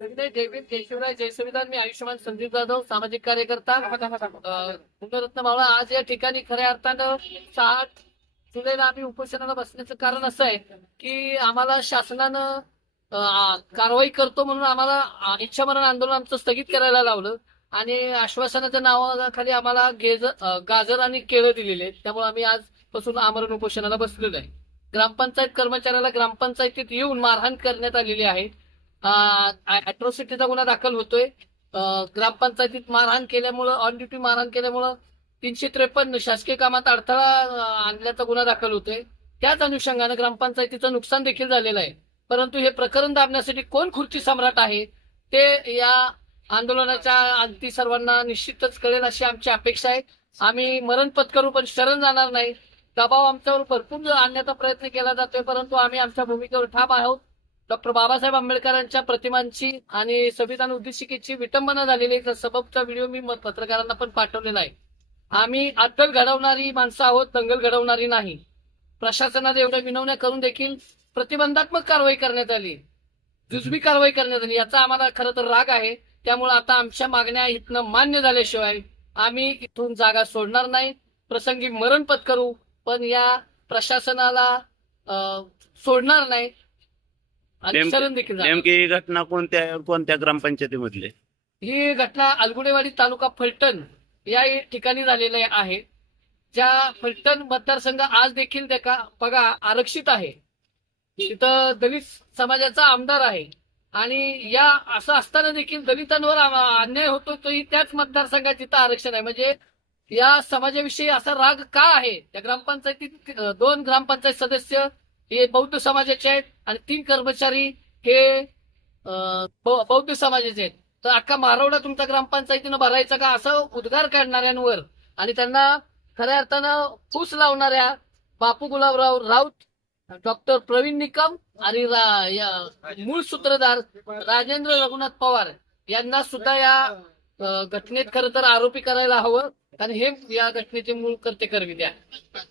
जय भीम, जय शिवराय, जय संविधान. मी आयुष्यमान संदीप जाधव, सामाजिक कार्यकर्ता, पुनरत्न मावळा. आज या ठिकाणी खऱ्या अर्थानं 8 जुलैला आम्ही उपोषणाला बसण्याचं कारण असं आहे की आम्हाला शासनानं कारवाई करतो म्हणून आम्हाला इच्छामरण आंदोलन आमचं स्थगित करायला लावलं आणि आश्वासनाच्या नावाखाली आम्हाला गाजर आणि केळं दिलेले आहेत. त्यामुळे आम्ही आजपासून आमरण उपोषणाला बसलेलो आहे. ग्रामपंचायत कर्मचाऱ्याला ग्रामपंचायतीत येऊन मारहाण करण्यात आलेली आहे. अॅट्रॉसिटीचा गुन्हा दाखल होतोय. ग्रामपंचायतीत मारहाण केल्यामुळं, ऑन ड्युटी मारहाण केल्यामुळं 353 शासकीय कामात अडथळा आणल्याचा गुन्हा दाखल होतोय. त्याच अनुषंगानं ग्रामपंचायतीचं नुकसान देखील झालेलं आहे. परंतु हे प्रकरण दाबण्यासाठी कोण खुर्ची सम्राट आहे ते या आंदोलनाच्या अंती सर्वांना निश्चितच कळेल अशी आमची अपेक्षा आहे. आम्ही मरण पत्करू पण शरण जाणार नाही. दबाव आमच्यावर भरपूर आणण्याचा प्रयत्न केला जातोय, परंतु आम्ही आमच्या भूमिकेवर ठाम आहोत. डॉक्टर बाबासाहेब आंबेडकरांच्या प्रतिमांची आणि संविधान उद्देशिकेची विटंबना झालेली आहे. सबबचा व्हिडिओ मी पत्रकारांना पण पाठवलेला आहे. आम्ही अद्दल घडवणारी माणसं आहोत, दंगल घडवणारी नाही. प्रशासनाने एवढ्या विनवण्या करून देखील प्रतिबंधात्मक कारवाई करण्यात आली, जुजबी कारवाई करण्यात आली. याचा आम्हाला खरं तर राग आहे. त्यामुळे आता आमच्या मागण्या इथनं मान्य झाल्याशिवाय आम्ही इथून जागा सोडणार नाही. प्रसंगी मरण पत्करू पण या प्रशासनाला सोडणार नाही आणि शरण देखील जाणार. नेमकी ही घटना कोणत्या ग्रामपंचायतीमधली? ही घटना अलगुडेवाडी तालुका फलटण या ठिकाणी झालेली आहे. ज्या फलटण मतदारसंघ आज देखील बघा आरक्षित आहे. तिथं दलित समाजाचा आमदार आहे आणि या असं असताना देखील दलितांवर अन्याय होतो तोही त्याच मतदारसंघात जिथं आरक्षण आहे. म्हणजे या समाजाविषयी असा राग का आहे? त्या ग्रामपंचायतीत 2 ग्रामपंचायत सदस्य हे बौद्ध समाजाचे आहेत आणि 3 कर्मचारी हे बौद्ध समाजाचे आहेत. तर अख्खा मारवडा तुमच्या ग्रामपंचायतीनं भरायचा का असं उद्गार काढणाऱ्यांवर आणि त्यांना खऱ्या अर्थानं फूस लावणाऱ्या बापू गुलाबराव राऊत, डॉक्टर प्रवीण निकम आणि मूळ सूत्रधार राजेंद्र रघुनाथ पवार यांना सुद्धा या घटनेत खरं तर आरोपी करायला हवं, कारण हे या घटनेचे मूळ कर्ते करविले आहे.